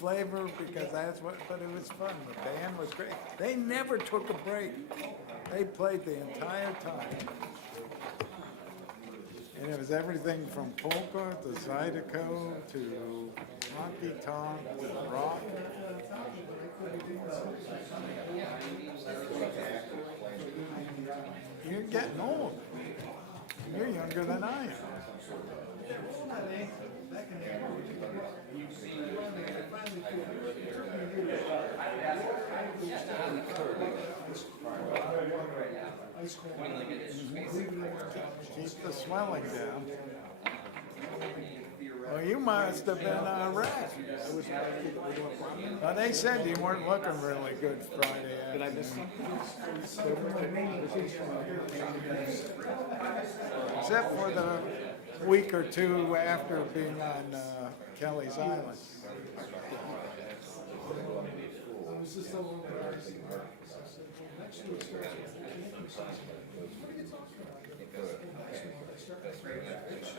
flavor because that's what, but it was fun. The band was great. They never took a break. They played the entire time. And it was everything from polka to zydeco to honky tonk to rock. You're getting old. You're younger than I am. Keep the swelling down. Well, you must have been a wreck. Well, they said you weren't looking really good Friday. Did I miss something? Except for the week or two after being on Kelly's Island.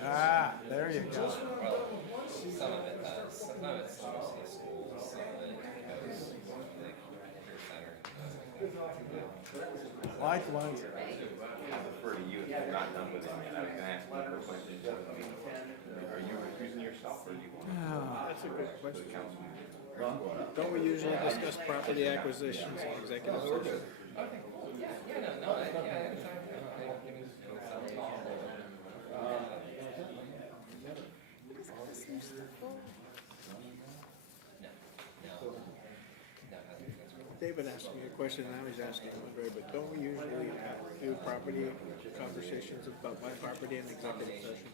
Ah, there you go. Some of it does. Some of it's mostly schools. Some of it goes like center. Likewise. I defer to you if you're not done with it yet. I was going to ask one more question. Are you recusing yourself or you want to? That's a good question. Don't we usually discuss property acquisitions in executive session? David asked me a question and I was asking Andre, but don't we usually do property conversations about my property in executive session?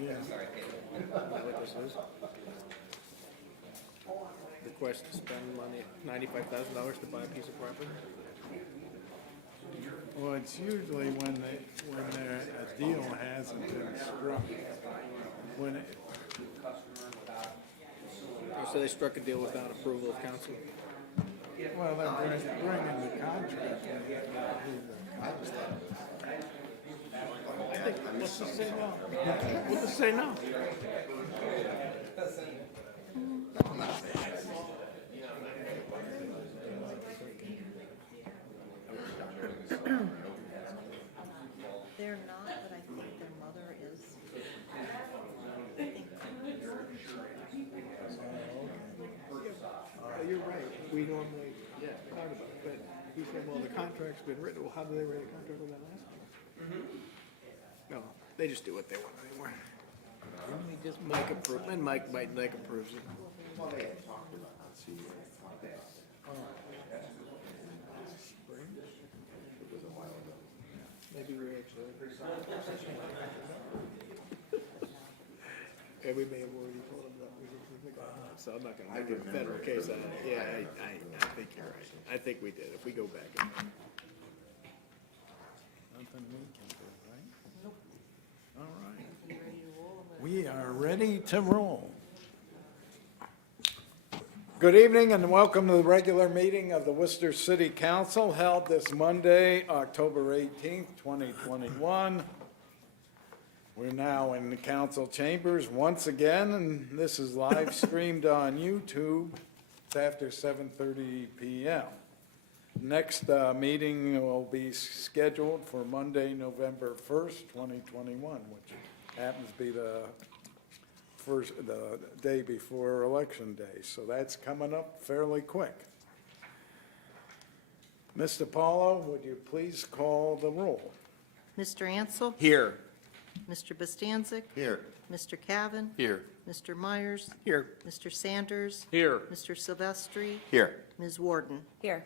Yeah. Is that what this is? Request to spend money, $95,000 to buy a piece of property? Well, it's usually when a deal hasn't been struck. When it, Oh, so they struck a deal without approval of council? well, they're bringing the contract. Let's just say no. We'll just say no. They're not, but I think their mother is. I think. You're right. We normally talk about it, but he said, well, the contract's been written. Well, how do they write a contract with that last one? No, they just do what they want anymore. Mike approves, and Mike approves it. Maybe we actually. Yeah, we may have already told him that we got that, so I'm not gonna make a federal case on it. Yeah, I think you're right. I think we did, if we go back. Nothing we can do, right? All right. We are ready to roll. Good evening and welcome to the regular meeting of the Worcester City Council held this Monday, October 18th, 2021. We're now in the council chambers once again, and this is live streamed on YouTube. It's after 7:30 p.m. Next meeting will be scheduled for Monday, November 1st, 2021, which happens to be the day before Election Day. So that's coming up fairly quick. Mr. Paulo, would you please call the roll? Mr. Ansel, Here. Mr. Bostancic, Here. Mr. Cavan, Here. Mr. Myers, Here. Mr. Sanders, Here. Mr. Silvestri, Here. Ms. Warden. Here.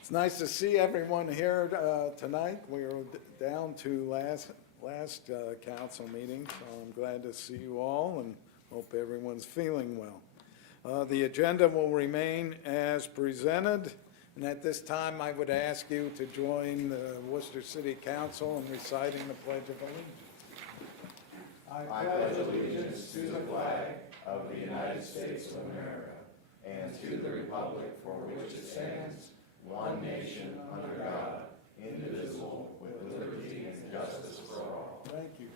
It's nice to see everyone here tonight. We were down to last council meeting, so I'm glad to see you all and hope everyone's feeling well. The agenda will remain as presented, and at this time I would ask you to join the Worcester City Council in reciting the Pledge of Allegiance. I pledge allegiance to the flag of the United States of America and to the republic for which it stands, one nation, under God, indivisible, with liberty and justice for all. Thank you.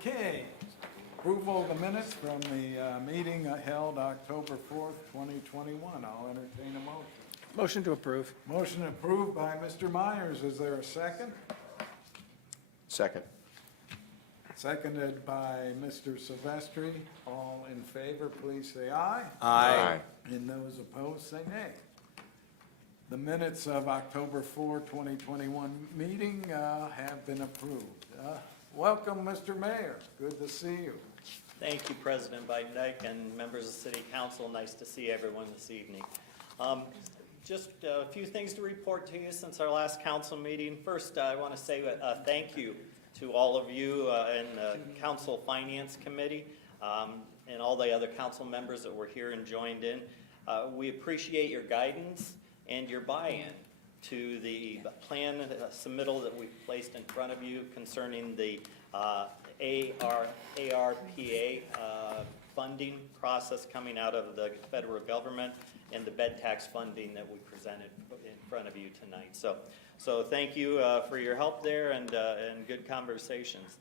Okay. Approval of the minutes from the meeting held October 4th, 2021. I'll entertain a motion. Motion to approve. Motion approved by Mr. Myers. Is there a second? Second. Seconded by Mr. Silvestri. All in favor, please say aye. Aye. And those opposed, say nay. The minutes of October 4, 2021 meeting have been approved. Welcome, Mr. Mayor. Good to see you. Thank you, President Bidendyke and members of City Council. Nice to see everyone this evening. Just a few things to report to you since our last council meeting. First, I want to say thank you to all of you in the Council Finance Committee and all the other council members that were here and joined in. We appreciate your guidance and your buy-in to the plan submittal that we've placed in front of you concerning the ARPA funding process coming out of the federal government and the bed tax funding that we presented in front of you tonight. So thank you for your help there and good conversations.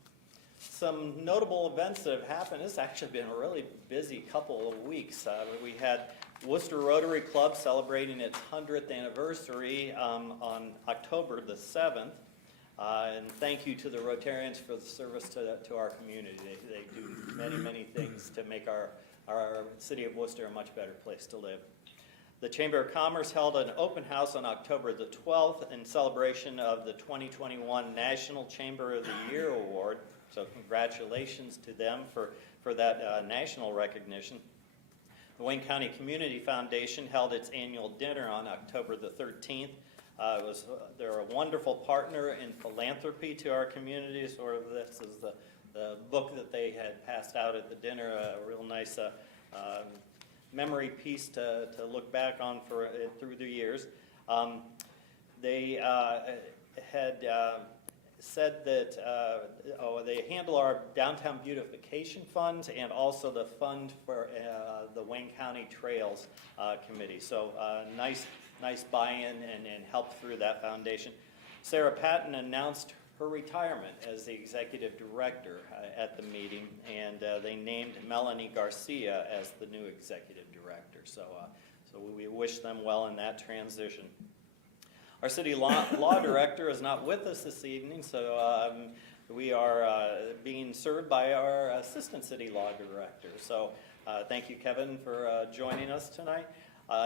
Some notable events that have happened. This has actually been a really busy couple of weeks. We had Worcester Rotary Club celebrating its 100th anniversary on October the 7th. And thank you to the Rotarians for the service to our community. They do many, many things to make our city of Worcester a much better place to live. The Chamber of Commerce held an open house on October the 12th in celebration of the 2021 National Chamber of the Year Award. So congratulations to them for that national recognition. The Wayne County Community Foundation held its annual dinner on October the 13th. They're a wonderful partner in philanthropy to our community. Sort of this is the book that they had passed out at the dinner, a real nice memory piece to look back on through the years. They had said that they handle our downtown beautification funds and also the fund for the Wayne County Trails Committee. So nice buy-in and help through that foundation. Sarah Patton announced her retirement as the executive director at the meeting, and they named Melanie Garcia as the new executive director. So we wish them well in that transition. Our city law director is not with us this evening, so we are being served by our assistant city law director. So thank you, Kevin, for joining us tonight.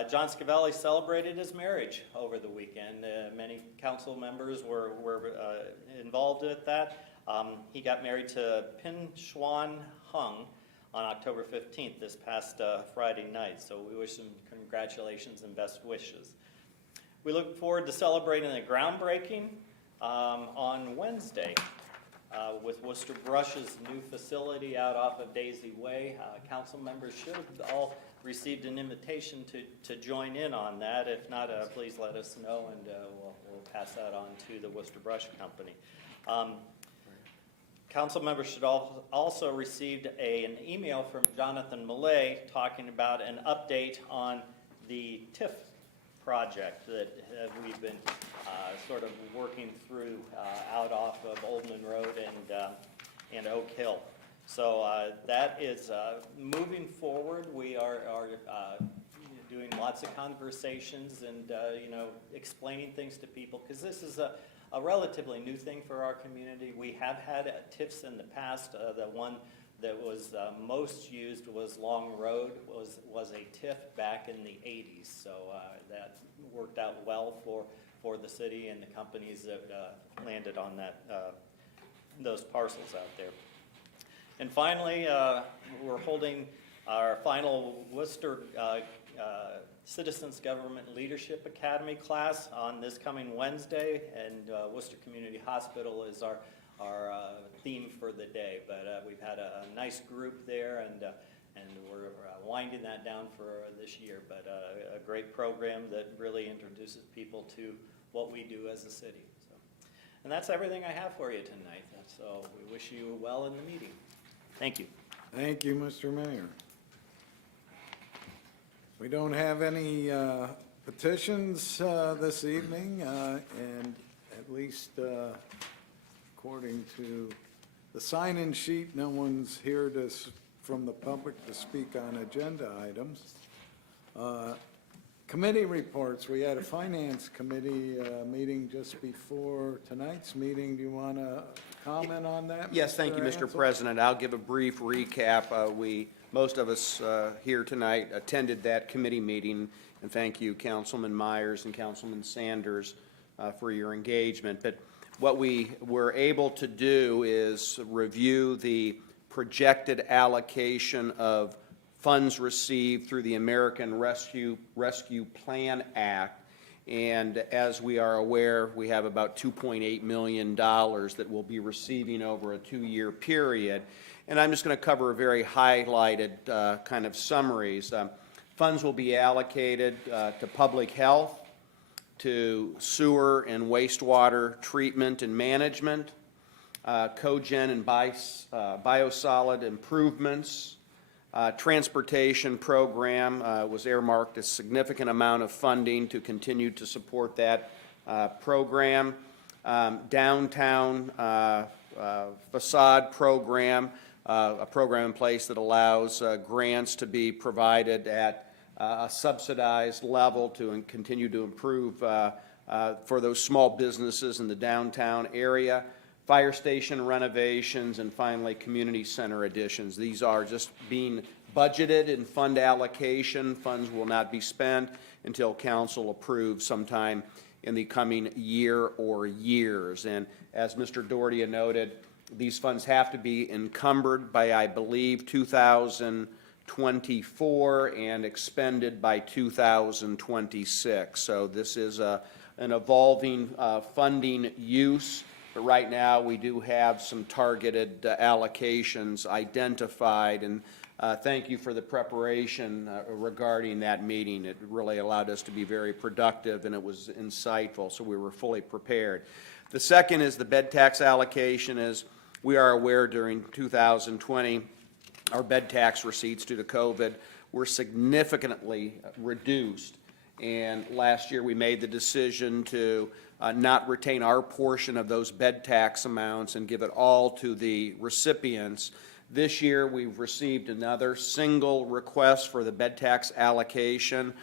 John Scavelli celebrated his marriage over the weekend. Many council members were involved at that. He got married to Pin Xuan Hung on October 15th, this past Friday night. So we wish him congratulations and best wishes. We look forward to celebrating the groundbreaking on Wednesday with Worcester Brush's new facility out off of Daisy Way. Council members should have all received an invitation to join in on that. If not, please let us know, and we'll pass that on to the Worcester Brush Company. Council members should also received an email from Jonathan Millay talking about an update on the TIF project that we've been sort of working through out off of Oldman Road and Oak Hill. So that is moving forward. We are doing lots of conversations and explaining things to people, because this is a relatively new thing for our community. We have had TIFs in the past. The one that was most used was Long Road, was a TIF back in the 80s. So that worked out well for the city and the companies that landed on those parcels out there. And finally, we're holding our final Worcester Citizens Government Leadership Academy class on this coming Wednesday, and Worcester Community Hospital is our theme for the day. But we've had a nice group there, and we're winding that down for this year. But a great program that really introduces people to what we do as a city. So, and that's everything I have for you tonight. So we wish you well in the meeting. Thank you. Thank you, Mr. Mayor. We don't have any petitions this evening, and at least according to the sign-in sheet, no one's here from the public to speak on agenda items. Committee reports, we had a finance committee meeting just before tonight's meeting. Do you want to comment on that? Yes, thank you, Mr. Ansel? President. I'll give a brief recap. Most of us here tonight attended that committee meeting, and thank you, Councilman Myers and Councilman Sanders, for your engagement. But what we were able to do is review the projected allocation of funds received through the American Rescue Plan Act. And as we are aware, we have about $2.8 million that we'll be receiving over a 2-year period. And I'm just going to cover a very highlighted kind of summaries. Funds will be allocated to public health, to sewer and wastewater treatment and management, cogen and biosolid improvements. Transportation program was earmarked a significant amount of funding to continue to support that program. Downtown facade program, a program in place that allows grants to be provided at a subsidized level to continue to improve for those small businesses in the downtown area. Fire station renovations, and finally community center additions. These are just being budgeted in fund allocation. Funds will not be spent until council approves sometime in the coming year or years. And as Mr. Doherty noted, these funds have to be encumbered by, I believe, 2024 and expended by 2026. So this is an evolving funding use. But right now, we do have some targeted allocations identified, and thank you for the preparation regarding that meeting. It really allowed us to be very productive, and it was insightful, so we were fully prepared. The second is the bed tax allocation. As we are aware, during 2020, our bed tax receipts due to COVID were significantly reduced, and last year we made the decision to not retain our portion of those bed tax amounts and give it all to the recipients. This year we've received another single request for the bed tax allocation.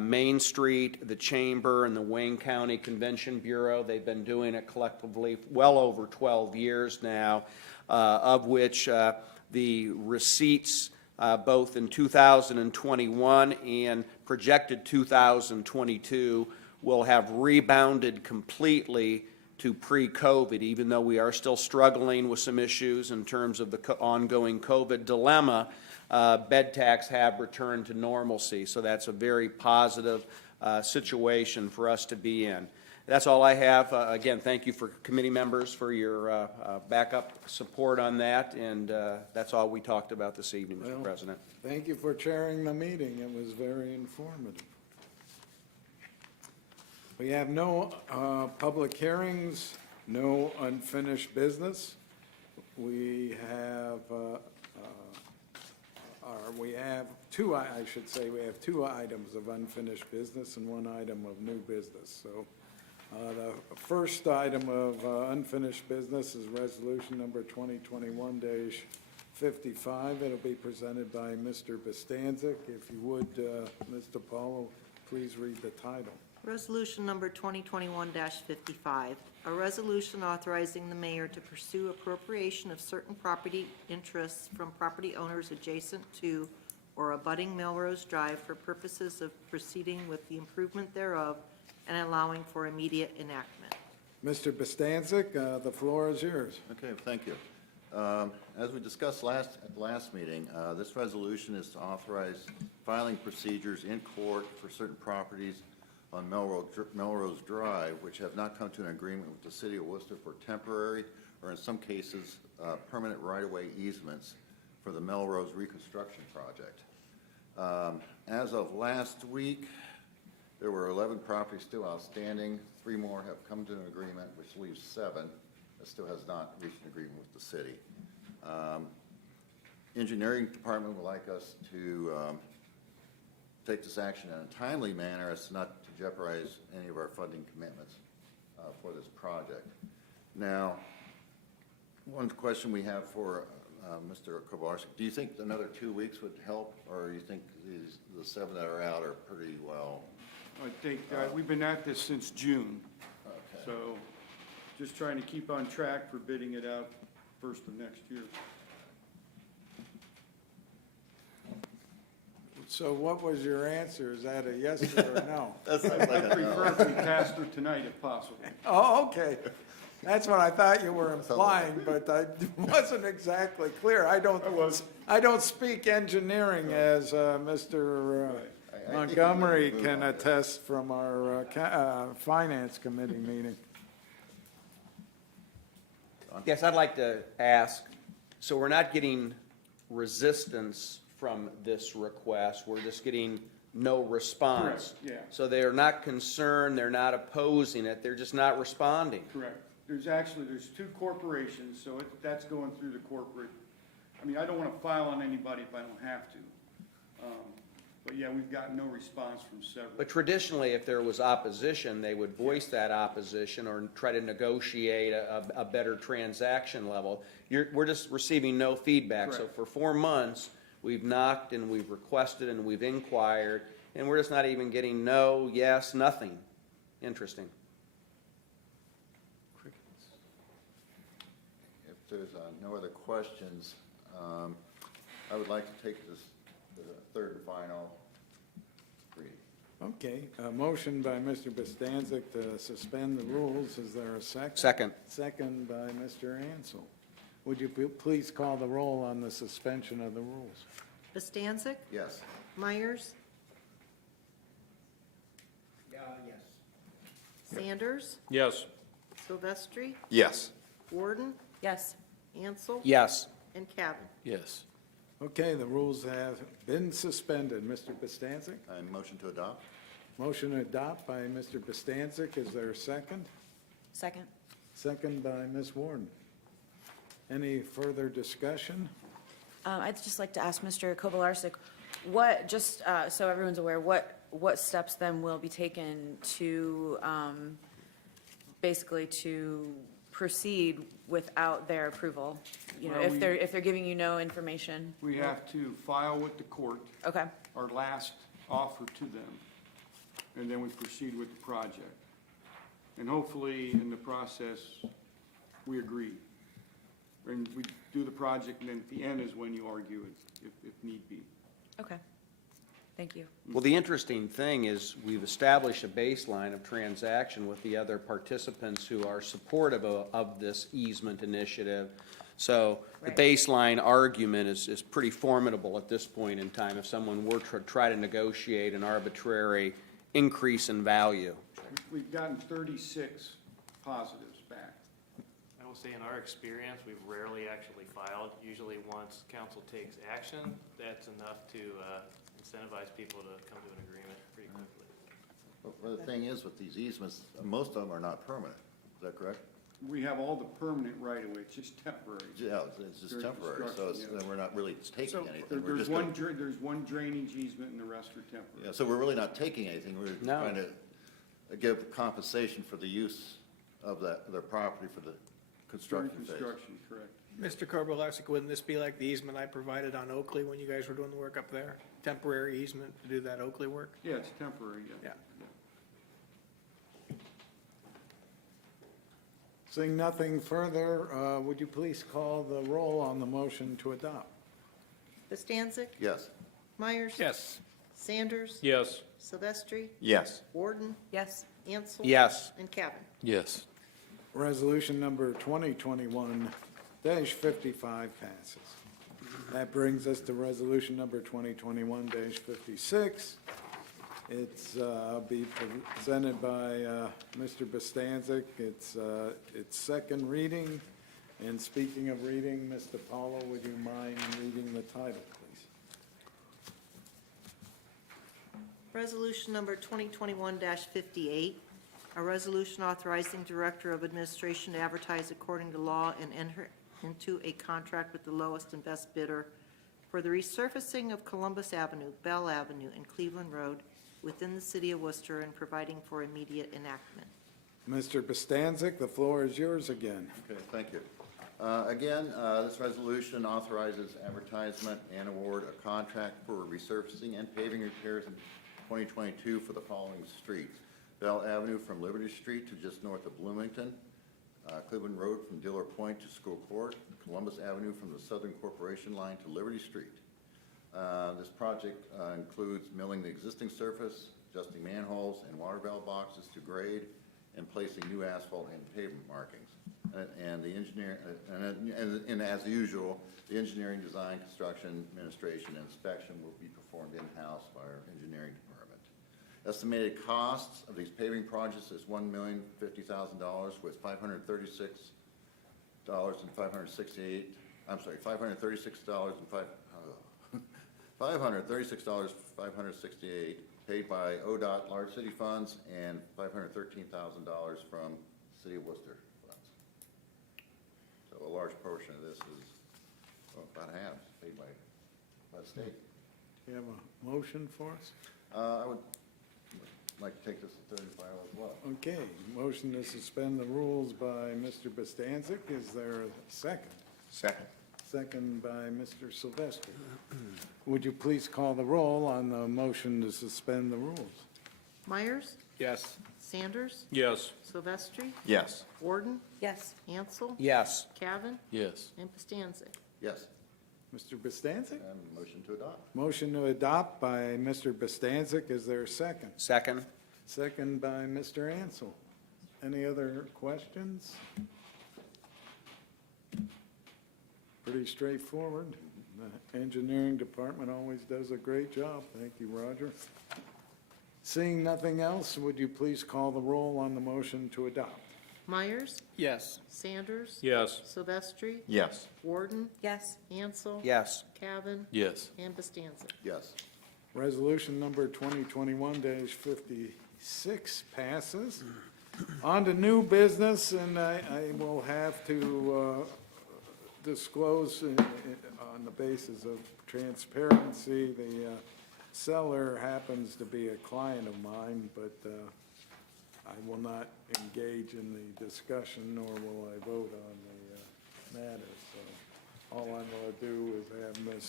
Main Street, the Chamber, and the Wayne County Convention Bureau, they've been doing it collectively well over 12 years now, of which the receipts both in 2021 and projected 2022 will have rebounded completely to pre-COVID, even though we are still struggling with some issues in terms of the ongoing COVID dilemma. Bed tax have returned to normalcy, so that's a very positive situation for us to be in. That's all I have. Again, thank you for committee members for your backup support on that, and that's all we talked about this evening, Mr. President. Thank you for chairing the meeting. It was very informative. We have no public hearings, no unfinished business. We have two items of unfinished business and one item of new business. So the first item of unfinished business is resolution number 2021-55. It'll be presented by Mr. Bostancic. If you would, Mr. Paulo, please read the title. Resolution number 2021-55, a resolution authorizing the mayor to pursue appropriation of certain property interests from property owners adjacent to or abutting Melrose Drive for purposes of proceeding with the improvement thereof and allowing for immediate enactment. Mr. Bostancic, the floor is yours. Okay, thank you. As we discussed at the last meeting, this resolution is to authorize filing procedures in court for certain properties on Melrose Drive, which have not come to an agreement with the City of Worcester for temporary, or in some cases, permanent right-of-way easements for the Melrose reconstruction project. As of last week, there were 11 properties still outstanding. 3 more have come to an agreement, which leaves 7 that still has not reached an agreement with the city. Engineering department would like us to take this action in a timely manner as not to jeopardize any of our funding commitments for this project. Now, One question we have for Mr. Kovarsik, do you think another 2 weeks would help, or you think the 7 that are out are pretty well? I think, we've been at this since June, Okay. so just trying to keep on track for bidding it out first of next year. So what was your answer? Is that a yes or a no? That sounds like I a no. prefer if we pass through tonight if possible. Oh, okay. That's what I thought you were implying, but I wasn't exactly clear. I don't speak engineering as Mr. Montgomery can attest from our Finance Committee meeting. Yes, I'd like to ask, so we're not getting resistance from this request, we're just getting no response? Correct, yeah. So they're not concerned, they're not opposing it, they're just not responding? Correct. There's 2 corporations, so that's going through the corporate. I mean, I don't want to file on anybody if I don't have to. But yeah, we've gotten no response from several. But traditionally, if there was opposition, they would voice that opposition or try to negotiate a better transaction level. We're just receiving no feedback. So Correct. for 4 months, we've knocked and we've requested and we've inquired, and we're just not even getting no, yes, nothing. Interesting. If there's no other questions, I would like to take this, the third and final reading. Okay, a motion by Mr. Bostancic to suspend the rules. Is there a second? Second. Second by Mr. Ansel. Would you please call the roll on the suspension of the rules? Bostancic? Yes. Myers? Yes. Sanders? Yes. Silvestri? Yes. Warden? Yes. Ansel? Yes. And Cavan. Yes. Okay, the rules have been suspended. Mr. Bostancic? I motion to adopt? Motion to adopt by Mr. Bostancic. Is there a second? Second. Second by Ms. Warden. Any further discussion? I'd just like to ask Mr. Kovalarczyk, what, just so everyone's aware, what steps then will be taken to, basically to proceed without their approval? You know, Well, if they're giving you no information? We have to file with the court Okay, our last offer to them, and then we proceed with the project. And hopefully, in the process, we agree. And we do the project, and then at the end is when you argue it, if need be. okay. Thank you. Well, the interesting thing is we've established a baseline of transaction with the other participants who are supportive of this easement initiative. So the Right. baseline argument is pretty formidable at this point in time if someone were to try to negotiate an arbitrary increase in value. We've gotten 36 positives back. I will say in our experience, we've rarely actually filed. Usually once council takes action, that's enough to incentivize people to come to an agreement pretty quickly. Well, the thing is with these easements, most of them are not permanent. Is that correct? We have all the permanent right-of-way, it's just temporary. Yeah, it's just During temporary, so it's, construction, yeah. we're not really taking So anything. We're there's just gonna- there's one drainage easement and the rest are temporary. Yeah, so we're really not taking anything. We're No. trying to give compensation for the use of their property for the During construction phase. construction, correct. Mr. Kovalarczyk, wouldn't this be like the easement I provided on Oakley when you guys were doing the work up there? Temporary easement to do that Oakley work? Yeah, it's temporary, yeah. Yeah. Seeing nothing further, would you please call the roll on the motion to adopt? Bostancic? Yes. Myers? Yes. Sanders? Yes. Silvestri? Yes. Warden? Yes. Ansel? Yes. And Cavan. Yes. Resolution number 2021-55 passes. That brings us to resolution number 2021-56. It's be presented by Mr. Bostancic. It's second reading. And speaking of reading, Mr. Paulo, would you mind reading the title, please? Resolution number 2021-58, a resolution authorizing Director of Administration to advertise according to law and enter into a contract with the lowest and best bidder for the resurfacing of Columbus Avenue, Bell Avenue, and Cleveland Road within the city of Worcester and providing for immediate enactment. Mr. Bostancic, the floor is yours again. Okay, thank you. This resolution authorizes advertisement and award a contract for resurfacing and paving repairs in 2022 for the following streets: Bell Avenue from Liberty Street to just north of Bloomington, Cleveland Road from Diller Point to School Court, Columbus Avenue from the Southern Corporation line to Liberty Street. This project includes milling the existing surface, adjusting manholes and water valve boxes to grade, and placing new asphalt and pavement markings. And the engineer, and as usual, the engineering, design, construction, administration, and inspection will be performed in-house by our engineering department. Estimated costs of these paving projects is $1,050,000 with $536,568 paid by ODOT large city funds and $513,000 from City of Worcester funds. So a large portion of this is, well, about half is paid by the state. Do you have a motion for us? I would like to take this to third and final as well. Okay, motion to suspend the rules by Mr. Bostancic. Is there a second? Second. Second by Mr. Silvestri. Would you please call the roll on the motion to suspend the rules? Myers? Yes. Sanders? Yes. Silvestri? Yes. Warden? Yes. Ansel? Yes. Cavan? Yes. And Bastancik. Yes, Mr. Bostancic? and motion to adopt. Motion to adopt by Mr. Bostancic. Is there a second? Second? Second by Mr. Ansel. Any other questions? Pretty straightforward. The engineering department always does a great job. Thank you, Roger. Seeing nothing else, would you please call the roll on the motion to adopt? Myers? Yes. Sanders? Yes. Silvestri? Yes. Warden? Yes. Ansel? Yes. Cavan? Yes. And Bastancik. Yes. Resolution number 2021-56 passes. On to new business, and I will have to disclose on the basis of transparency, the seller happens to be a client of mine, but I will not engage in the discussion, nor will I vote on the matter. So all I'm going to do is have Ms.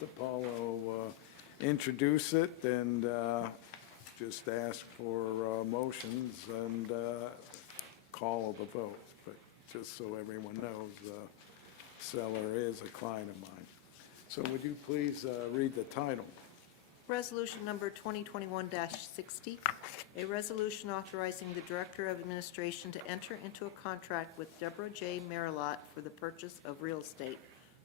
DiPaolo introduce it and just ask for motions and call the vote. But just so everyone knows, the seller is a client of mine. So would you please read the title? Resolution number 2021-60, a resolution authorizing the Director of Administration to enter into a contract with Deborah J. Marilot for the purchase of real estate,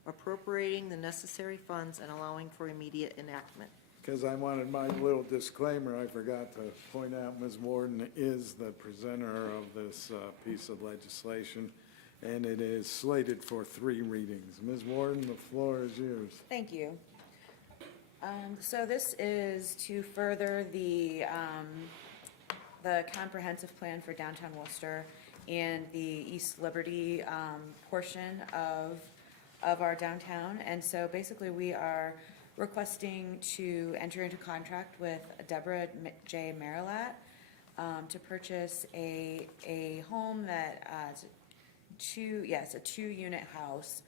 appropriating the necessary funds and allowing for immediate enactment. Because I wanted my little disclaimer, I forgot to point out Ms. Warden is the presenter of this piece of legislation, and it is slated for 3 readings. Ms. Warden, the floor is yours. Thank you. So this is to further the comprehensive plan for downtown Worcester and the East Liberty portion of our downtown. And so basically we are requesting to enter into contract with Deborah J. Marilat to purchase a home that it's a 2-unit house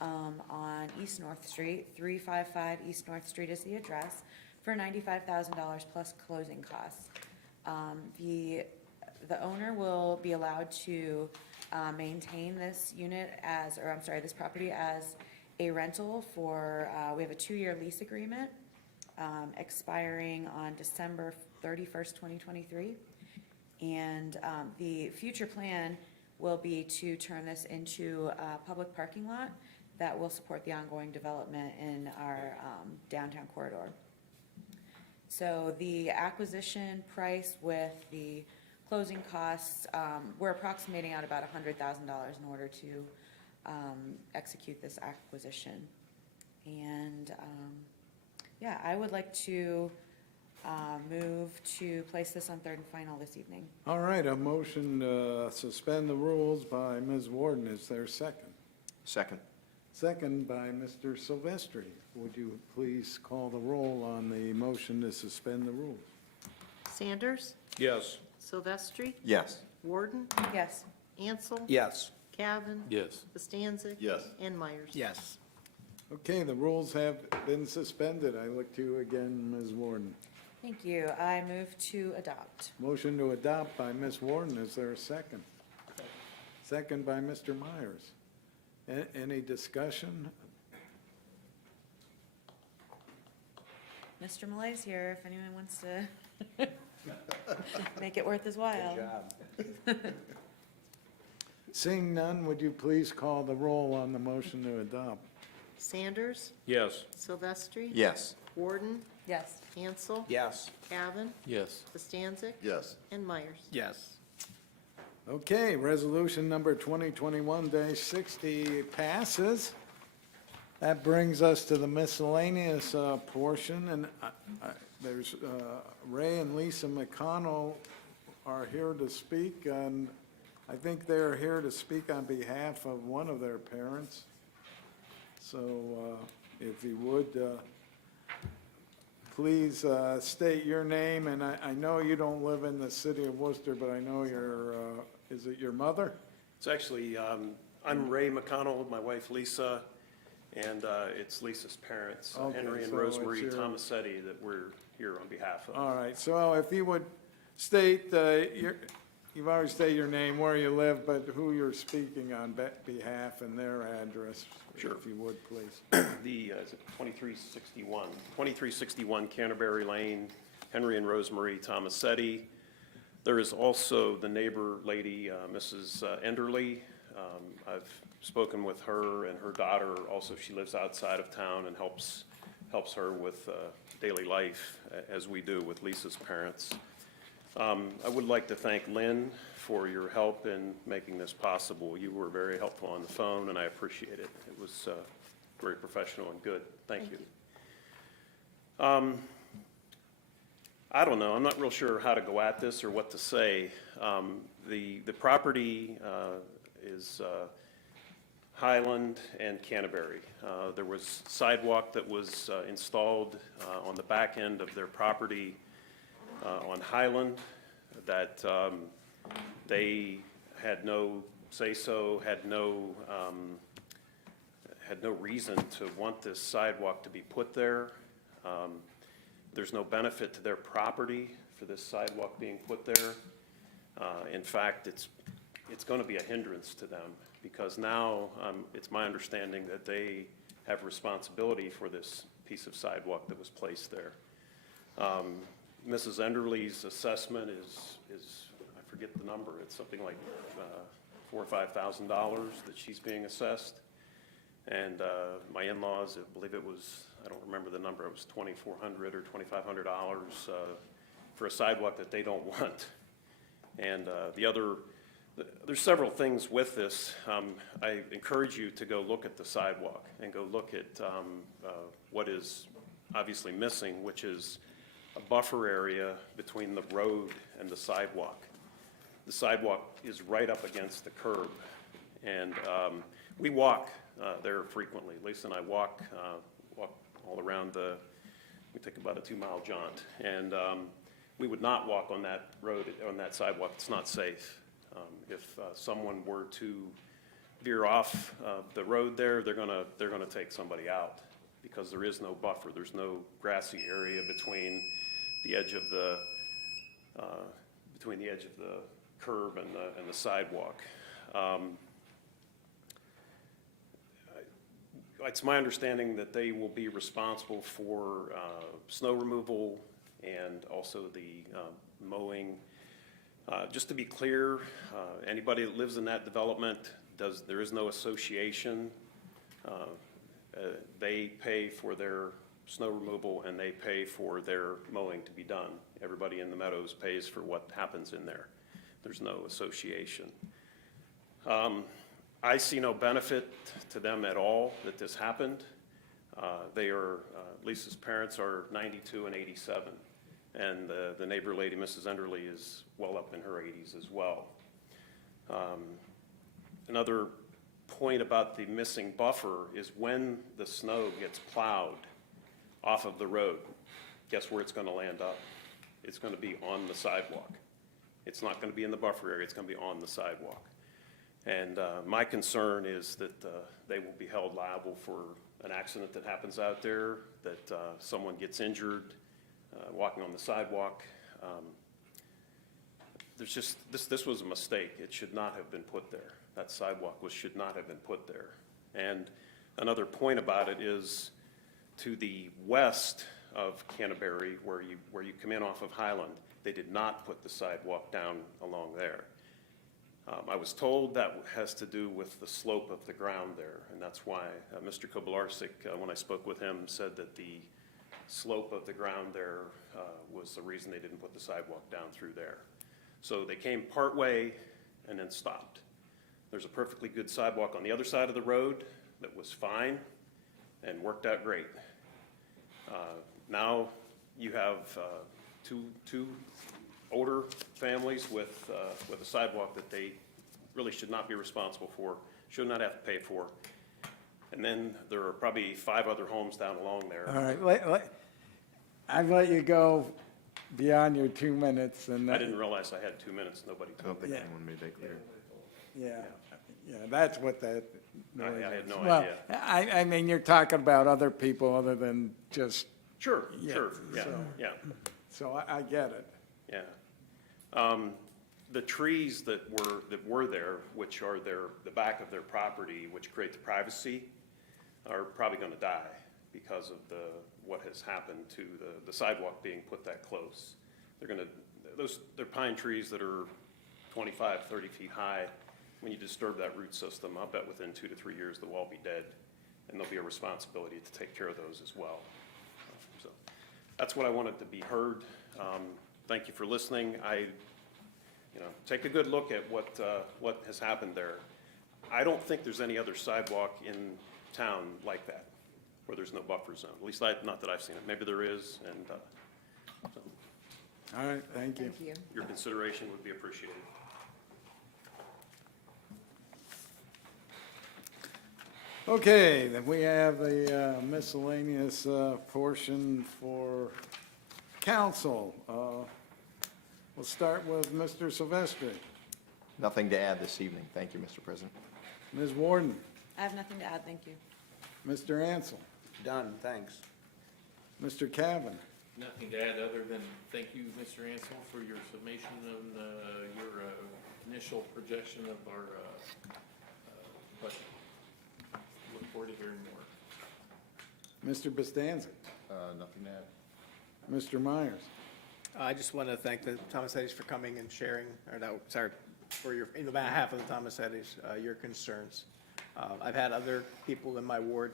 on East North Street. 355 East North Street is the address, for $95,000 plus closing costs. The owner will be allowed to maintain this this property as a rental for, we have a 2-year lease agreement expiring on December 31st, 2023. And the future plan will be to turn this into a public parking lot that will support the ongoing development in our downtown corridor. So the acquisition price with the closing costs, we're approximating out about $100,000 in order to execute this acquisition. And I would like to move to place this on third and final this evening. All right, a motion to suspend the rules by Ms. Warden. Is there a second? Second. Second by Mr. Silvestri. Would you please call the roll on the motion to suspend the rules? Sanders? Yes. Silvestri? Yes. Warden? Yes. Ansel? Yes. Cavan. Yes. Costanza. Yes. And Myers. Yes. Okay, the rules have been suspended. I look to you again, Ms. Warden. Thank you. I move to adopt. Motion to adopt by Ms. Warden. Is there a second? Second by Mr. Myers. Any discussion? Mr. Malay's here if anyone wants to make it worth his while. Seeing none, would you please call the roll on the motion to adopt? Sanders. Yes. Silvestri. Yes. Warden. Yes. Hansel. Yes. Cavan. Yes. Costanza. Yes. And Myers. Yes. Okay, resolution number 2021-60 passes. That brings us to the miscellaneous portion, and there's Ray and Lisa McConnell are here to speak, and I think they're here to speak on behalf of one of their parents. So if you would, please state your name, and I know you don't live in the city of Worcester, but I know you're, is it your mother? It's actually, I'm Ray McConnell, my wife Lisa, and it's Lisa's parents, Okay, Henry and so Rosemary it's your- Tomasetti, that we're here on behalf of. All right, so if you would state you've already stated your name, where you live, but who you're speaking on behalf and their address, Sure. if you would, please. Is it 2361 Canterbury Lane, Henry and Rosemary Tomasetti. There is also the neighbor lady, Mrs. Enderly. I've spoken with her and her daughter. Also, she lives outside of town and helps her with daily life, as we do with Lisa's parents. I would like to thank Lynn for your help in making this possible. You were very helpful on the phone, and I appreciate it. It was very professional and good. Thank you. I don't know. I'm not real sure how to go at this or what to say. The property is Highland and Canterbury. There was sidewalk that was installed on the back end of their property on Highland that they had no say-so, had no reason to want this sidewalk to be put there. There's no benefit to their property for this sidewalk being put there. In fact, it's going to be a hindrance to them because now it's my understanding that they have responsibility for this piece of sidewalk that was placed there. Mrs. Enderly's assessment is I forget the number, it's something like $4,000 or $5,000 that she's being assessed. And my in-laws, I believe it was, I don't remember the number, it was $2,400 or $2,500 for a sidewalk that they don't want. And there's several things with this. I encourage you to go look at the sidewalk and go look at what is obviously missing, which is a buffer area between the road and the sidewalk. The sidewalk is right up against the curb. And we walk there frequently. Lisa and I walk all around we take about a 2-mile jaunt. And we would not walk on that road, on that sidewalk. It's not safe. If someone were to veer off the road there, they're gonna take somebody out because there is no buffer. There's no grassy area between the edge of the curb and the sidewalk. It's my understanding that they will be responsible for snow removal and also the mowing. Just to be clear, anybody that lives in that development, there is no association. They pay for their snow removal and they pay for their mowing to be done. Everybody in the meadows pays for what happens in there. There's no association. I see no benefit to them at all that this happened. Lisa's parents are 92 and 87, and the neighbor lady, Mrs. Enderly, is well up in her 80s as well. Another point about the missing buffer is when the snow gets plowed off of the road, guess where it's going to land up? It's going to be on the sidewalk. It's not going to be in the buffer area, it's going to be on the sidewalk. And my concern is that they will be held liable for an accident that happens out there, that someone gets injured walking on the sidewalk. There's just, this was a mistake. It should not have been put there. That sidewalk should not have been put there. And another point about it is to the west of Canterbury, where you come in off of Highland, they did not put the sidewalk down along there. I was told that has to do with the slope of the ground there, and that's why Mr. Kobelarsik, when I spoke with him, said that the slope of the ground there was the reason they didn't put the sidewalk down through there. So they came part way and then stopped. There's a perfectly good sidewalk on the other side of the road that was fine and worked out great. Now you have two older families with a sidewalk that they really should not be responsible for, should not have to pay for. And then there are probably 5 other homes down along there. All right, I've let you go beyond your 2 minutes, and I didn't realize I had 2 minutes. Nobody I told don't me. think anyone made that clear. yeah, that's what that noise I had no is. Well, idea. I mean, you're talking about other people other than just, Sure, Yeah, sure, yeah, so- yeah, so I get it. yeah. The trees that were there, which are the back of their property, which create the privacy, are probably gonna die because of what has happened to the sidewalk being put that close. They're pine trees that are 25, 30 feet high. When you disturb that root system, I'll bet within 2 to 3 years they'll all be dead, and there'll be a responsibility to take care of those as well. So that's what I wanted to be heard. Thank you for listening. Take a good look at what has happened there. I don't think there's any other sidewalk in town like that, where there's no buffer zone. At least not that I've seen it. Maybe there is, and so All right, thank you. Thank you. your consideration would be appreciated. Okay, then we have the miscellaneous portion for council. We'll start with Mr. Silvestri. Nothing to add this evening. Thank you, Mr. President. Ms. Warden, I have nothing to add, thank you. Mr. Ansel, Done, thanks. Mr. Cavan. Nothing to add other than thank you, Mr. Ansel, for your summation and your initial projection of our budget. Look forward to hearing more. Mr. Bostancic, Nothing to add. Mr. Myers. I just want to thank the Thomasettis for coming and sharing, for your, in behalf of the Thomasettis, your concerns. I've had other people in my ward,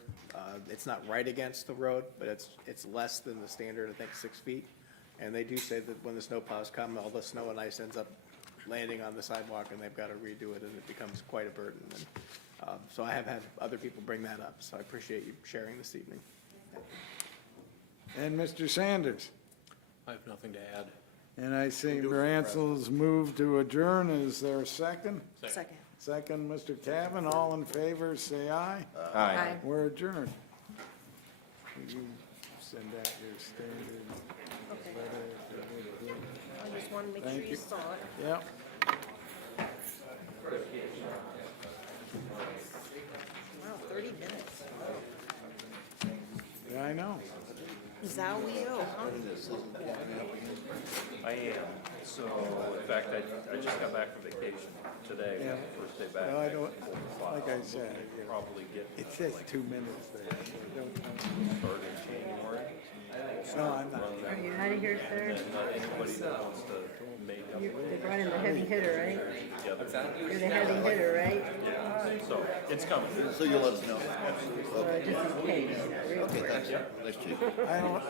it's not right against the road, but it's less than the standard, I think, 6 feet. And they do say that when the snow plows come, all the snow and ice ends up landing on the sidewalk and they've got to redo it and it becomes quite a burden. And, so I have had other people bring that up, so I appreciate you sharing this evening. And Mr. Sanders. I have nothing to add. And I see Mr. Ansel's moved to adjourn. Is there a second? Second. Second, Mr. Cavan. All in favor, say aye. Aye. We're adjourned. Will you send out your standard letter? I just wanted to make Thank sure you. you saw it. Yep. Wow, 30 minutes. Yeah, I know. Zowie-o, huh? I am. So, in fact, I just got back from vacation today, Yeah. first day back. Well, I next don't, week. like I said, you know, Probably get it says 2 minutes there. so don't tell started in January. me. No, I'm not. Run that Out of here, sir. and not anybody that wants to make up. They brought in the heavy hitter, right? Together. You're the heavy hitter, right? Yeah, so it's coming. So you'll let us know. Just in case. Real quick. Thanks, Chief. I don't.